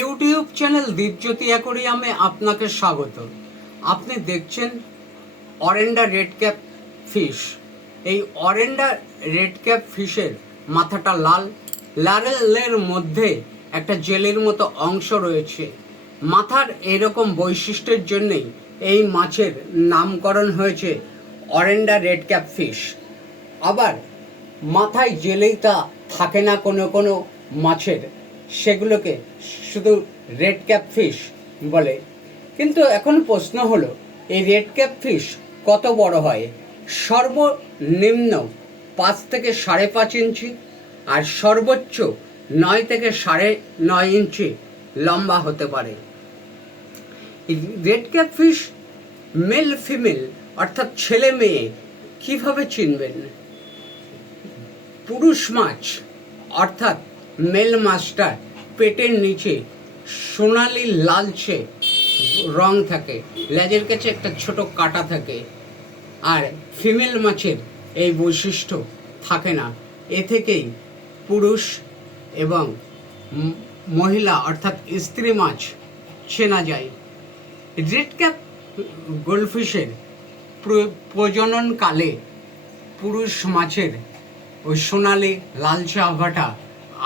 YouTube channel Dipjyoti অ্যাকোরিয়ামে আপনাকে স্বাগত। আপনি দেখছেন অরেন্ডা রেড ক্যাপ ফিশ। এই অরেন্ডা রেড ক্যাপ ফিশের মাথাটা লাল, লালের মধ্যে একটা জেলের মতো অংশ রয়েছে। মাথার এরকম বৈশিষ্ট্যের জন্যই এই মাছের নামকরণ হয়েছে অরেন্ডা রেড ক্যাপ ফিশ। আবার মাথায় জেলেইটা থাকে না কোনো কোনো মাছের, সেগুলোকে শুধু রেড ক্যাপ ফিশ বলে। কিন্তু এখন প্রশ্ন হলো, এই রেড ক্যাপ ফিশ কত বড় হয়? সর্বনিম্ন 5 থেকে 5.5 ইঞ্চি আর সর্বোচ্চ 9 থেকে 9.5 ইঞ্চি লম্বা হতে পারে। Red cap fish male female অর্থাৎ ছেলে মেয়ে কিভাবে চিনবেন? পুরুষ মাছ অর্থাৎ মেল মাছটার পেটের নিচে সোনালি লালচে রং থাকে, লেজের কাছে একটা ছোট কাটা থাকে। আর ফিমেল মাছের এই বৈশিষ্ট্য থাকে না। এ থেকেই পুরুষ এবং মহিলা অর্থাৎ স্ত্রী মাছ চেনা যায়। রেড ক্যাপ গোল্ডফিশের প্রজননকালে পুরুষ মাছের ওই সোনালি লালচে আভাটা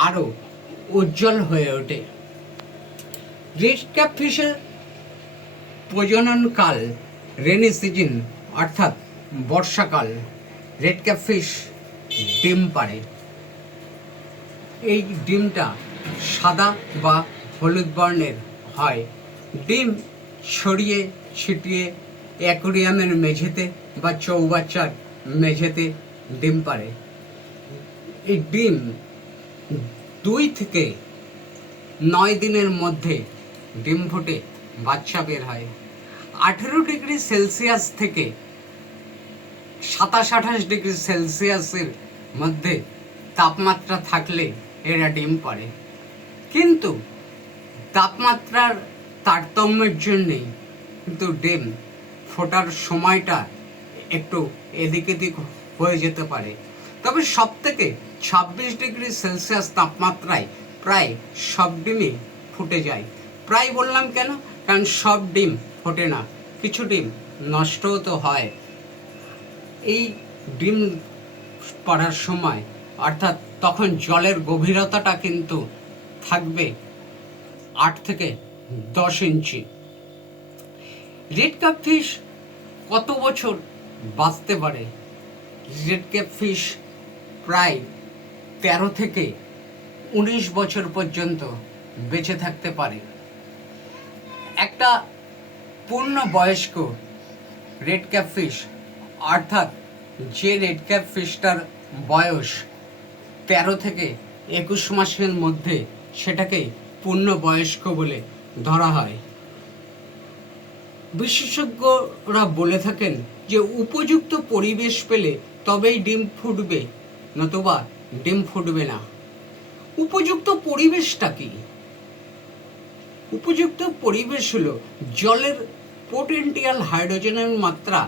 আরও উজ্জ্বল হয়ে ওঠে। রেড ক্যাপ ফিশের প্রজননকাল রেনি সিজন অর্থাৎ বর্ষাকাল। রেড ক্যাপ ফিশ ডিম পাড়ে। এই ডিমটা সাদা বা হলুদ বর্ণের হয়। ডিম ছড়িয়ে ছিটিয়ে অ্যাকোরিয়ামের মেঝেতে বা চৌবাচ্চার মেঝেতে ডিম পাড়ে। এই ডিম 2 থেকে 9 দিনের মধ্যে ডিম ফুটে বাচ্চা বের হয়। 18 ডিগ্রি সেলসিয়াস থেকে 27-28 ডিগ্রি সেলসিয়াসের মধ্যে তাপমাত্রা থাকলে এরা ডিম পাড়ে। কিন্তু তাপমাত্রার তারতম্যের জন্যেই কিন্তু ডিম ফোটার সময়টা একটু এদিক এদিক হয়ে যেতে পারে। তবে সব থেকে 26 ডিগ্রি সেলসিয়াস তাপমাত্রায় প্রায় সব ডিমই ফুটে যায়। প্রায় বললাম কেন? কারণ সব ডিম ফোটে না, কিছু ডিম নষ্টও তো হয়। এই ডিম পাড়ার সময় অর্থাৎ তখন জলের গভীরতাটা কিন্তু থাকবে 8 থেকে 10 ইঞ্চি। রেড ক্যাপ ফিশ কত বছর বাঁচতে পারে? রেড ক্যাপ ফিশ প্রায় 13 থেকে 19 বছর পর্যন্ত বেঁচে থাকতে পারে। একটা পূর্ণবয়স্ক রেড ক্যাপ ফিশ অর্থাৎ যে রেড ক্যাপ ফিশটার বয়স 13 থেকে 21 মাসের মধ্যে, সেটাকে পূর্ণবয়স্ক বলে ধরা হয়। বিশেষজ্ঞরা বলে থাকেন যে উপযুক্ত পরিবেশ পেলে তবেই ডিম ফুটবে, নতুবা ডিম ফুটবে না। উপযুক্ত পরিবেশটা কি? উপযুক্ত পরিবেশ হলো জলের পোটেনশিয়াল হাইড্রোজেনের মাত্রা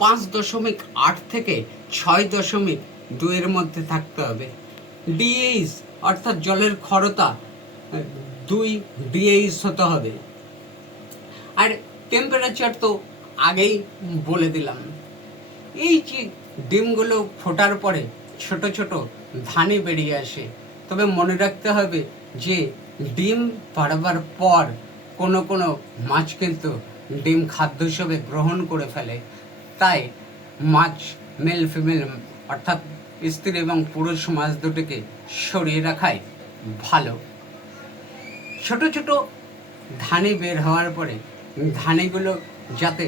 5.8 থেকে 6.2 এর মধ্যে থাকতে হবে। ডিএইচ অর্থাৎ জলের ক্ষরতা 2 ডিএইচ হতে হবে। আর টেম্পারেচার তো আগেই বলে দিলাম। এই যে ডিমগুলো ফোটার পরে ছোট ছোট ধানে বেরিয়ে আসে। তবে মনে রাখতে হবে যে ডিম পাড়বার পর কোনো কোনো মাছ কিন্তু ডিম খাদ্য হিসেবে গ্রহণ করে ফেলে। তাই মাছ মেল ফিমেল অর্থাৎ স্ত্রী এবং পুরুষ মাছ দুটিকে সরিয়ে রাখাই ভালো। ছোট ছোট ধানে বের হওয়ার পরে ধানেগুলো যাতে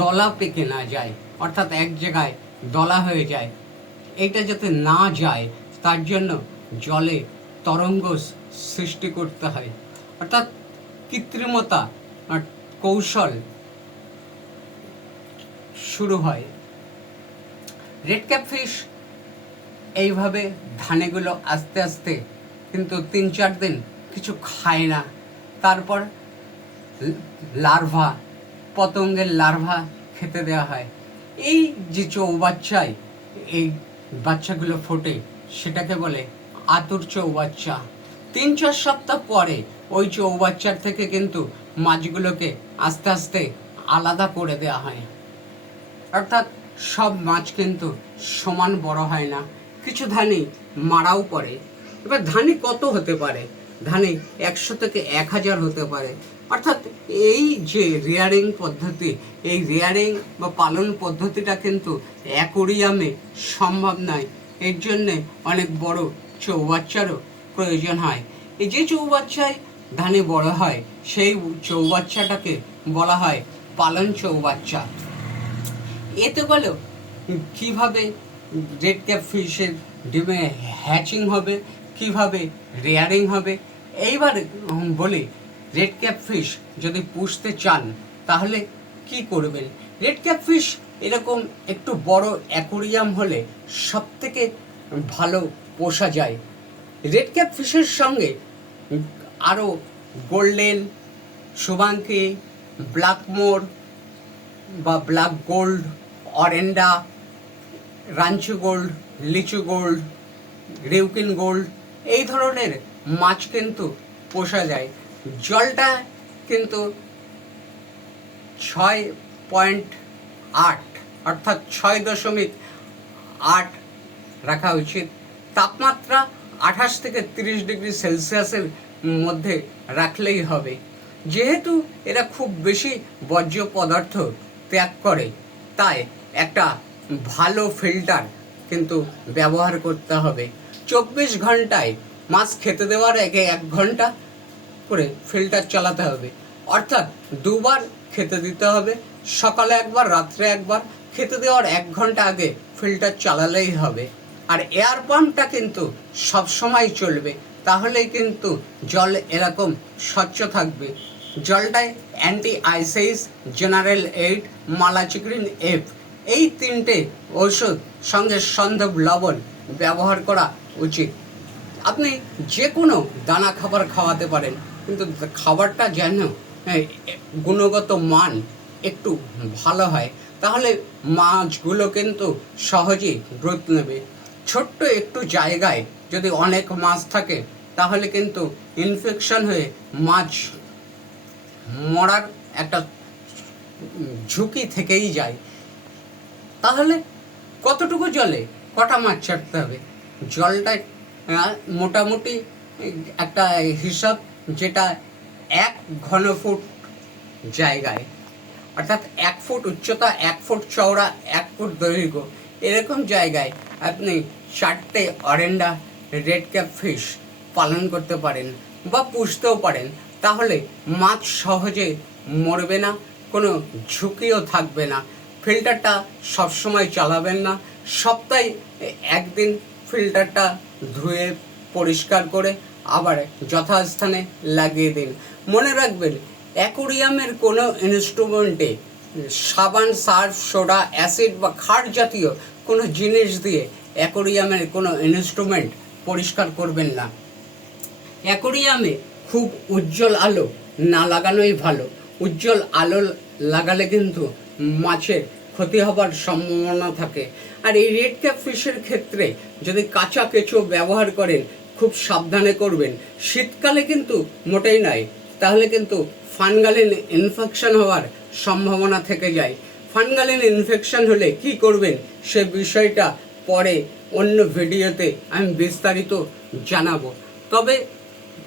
দলা পেকে না যায়, অর্থাৎ এক জায়গায় দলা হয়ে যায়, এটা যাতে না যায় তার জন্য জলে তরঙ্গ সৃষ্টি করতে হয়। অর্থাৎ কৃত্রিমতা কৌশল শুরু হয়। রেড ক্যাপ ফিশ এইভাবে ধানেগুলো আস্তে আস্তে কিন্তু 3-4 দিন কিছু খায় না। তারপর লার্ভা, পতঙ্গের লার্ভা খেতে দেওয়া হয়। এই যে চৌবাচ্চায় এই বাচ্চাগুলো ফোটে সেটাকে বলে আতুর চৌবাচ্চা। 3-4 সপ্তাহ পরে ওই চৌবাচ্চার থেকে কিন্তু মাছগুলোকে আস্তে আস্তে আলাদা করে দেওয়া হয়। অর্থাৎ সব মাছ কিন্তু সমান বড় হয় না, কিছু ধানি মারাও পড়ে। এবার ধানি কত হতে পারে? ধানি 100 থেকে 1000 হতে পারে। অর্থাৎ এই যে রেয়ারিং পদ্ধতি, এই রেয়ারিং বা পালন পদ্ধতিটা কিন্তু অ্যাকোরিয়ামে সম্ভব নয়। এর জন্যে অনেক বড় চৌবাচ্চারও প্রয়োজন হয়। এই যে চৌবাচ্চায় ধানি বড় হয় সেই চৌবাচ্চাটাকে বলা হয় পালন চৌবাচ্চা। এতে বলো কিভাবে রেড ক্যাপ ফিশের ডিমে হ্যাচিং হবে, কিভাবে রেয়ারিং হবে। এইবার বলি, রেড ক্যাপ ফিশ যদি পুষতে চান তাহলে কি করবেন। রেড ক্যাপ ফিশ এরকম একটু বড় অ্যাকোরিয়াম হলে সব থেকে ভালো পোষা যায়। রেড ক্যাপ ফিশের সঙ্গে আরও গোল্ডেন, শুভাঙ্কি, ব্ল্যাকমোর বা ব্ল্যাক গোল্ড, অরেন্ডা, রাঞ্চু গোল্ড, লিচু গোল্ড, রিউকিন গোল্ড, এই ধরনের মাছ কিন্তু পোষা যায়। জলটা কিন্তু 6.8 অর্থাৎ 6.8 রাখা উচিত। তাপমাত্রা 28 থেকে 30 ডিগ্রি সেলসিয়াসের মধ্যে রাখলেই হবে। যেহেতু এরা খুব বেশি বর্জ্য পদার্থ ত্যাগ করে, তাই একটা ভালো ফিল্টার কিন্তু ব্যবহার করতে হবে। 24 ঘন্টায় মাছ খেতে দেওয়ার আগে 1 ঘন্টা করে ফিল্টার চালাতে হবে। অর্থাৎ 2 বার খেতে দিতে হবে, সকালে একবার, রাত্রে একবার। খেতে দেওয়ার 1 ঘন্টা আগে ফিল্টার চালালেই হবে। আর এয়ার পাম্পটা কিন্তু সব সময় চলবে, তাহলেই কিন্তু জল এরকম স্বচ্ছ থাকবে। জলটায় অ্যান্টি আইসাইস, জেনারেল এইড, মালাচিক্রিন এফ, এই 3টে ঔষধ সঙ্গে সন্ধব লবণ ব্যবহার করা উচিত। আপনি যে কোনো দানা খাবার খাওয়াতে পারেন, কিন্তু খাবারটা যেন গুণগত মান একটু ভালো হয়, তাহলে মাছগুলো কিন্তু সহজেই গ্রোথ নেবে। ছোট্ট একটু জায়গায় যদি অনেক মাছ থাকে তাহলে কিন্তু ইনফেকশন হয়ে মাছ মরার একটা ঝুঁকি থেকেই যায়। তাহলে কতটুকু জলে কটা মাছ ছাড়তে হবে? জলটা মোটামুটি একটা হিসাব, যেটা 1 ঘনফুট জায়গায়, অর্থাৎ 1 ফুট উচ্চতা, 1 ফুট চওড়া, 1 ফুট দৈর্ঘ্য, এরকম জায়গায় আপনি 4টে অরেন্ডা রেড ক্যাপ ফিশ পালন করতে পারেন বা পুষতেও পারেন। তাহলে মাছ সহজে মরবে না, কোনো ঝুঁকিও থাকবে না। ফিল্টারটা সবসময় চালাবেন না, সপ্তাহে 1 দিন ফিল্টারটা ধুয়ে পরিষ্কার করে আবার যথাস্থানে লাগিয়ে দিন। মনে রাখবেন, অ্যাকোরিয়ামের কোনো ইনস্ট্রুমেন্টে সাবান, সার্ফ, সোডা, অ্যাসিড বা ক্ষার জাতীয় কোনো জিনিস দিয়ে অ্যাকোরিয়ামের কোনো ইনস্ট্রুমেন্ট পরিষ্কার করবেন না। অ্যাকোরিয়ামে খুব উজ্জ্বল আলো না লাগানোই ভালো। উজ্জ্বল আলো লাগালে কিন্তু মাছের ক্ষতি হবার সম্ভাবনা থাকে। আর এই রেড ক্যাপ ফিশের ক্ষেত্রে যদি কাঁচা কেঁচো ব্যবহার করেন, খুব সাবধানে করবেন। শীতকালে কিন্তু মোটেই নয়, তাহলে কিন্তু ফানগালিন ইনফেকশন হওয়ার সম্ভাবনা থেকে যায়। ফানগালিন ইনফেকশন হলে কি করবেন সে বিষয়টা পরে অন্য ভিডিওতে আমি বিস্তারিত জানাবো। তবে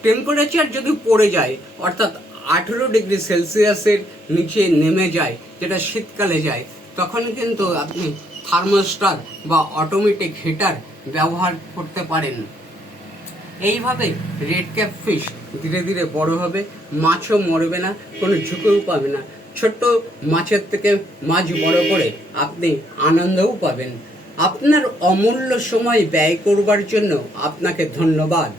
টেম্পারেচার যদি পড়ে যায়, অর্থাৎ 18 ডিগ্রি সেলসিয়াসের নিচে নেমে যায়, যেটা শীতকালে যায়, তখন কিন্তু আপনি থার্মোস্টার বা অটোমেটিক হিটার ব্যবহার করতে পারেন। এইভাবে রেড ক্যাপ ফিশ ধীরে ধীরে বড় হবে, মাছও মরবে না, কোনো ঝুঁকিও পাবে না। ছোট্ট মাছের থেকে মাছ বড় করে আপনি আনন্দও পাবেন। আপনার অমূল্য সময় ব্যয় করবার জন্য আপনাকে ধন্যবাদ।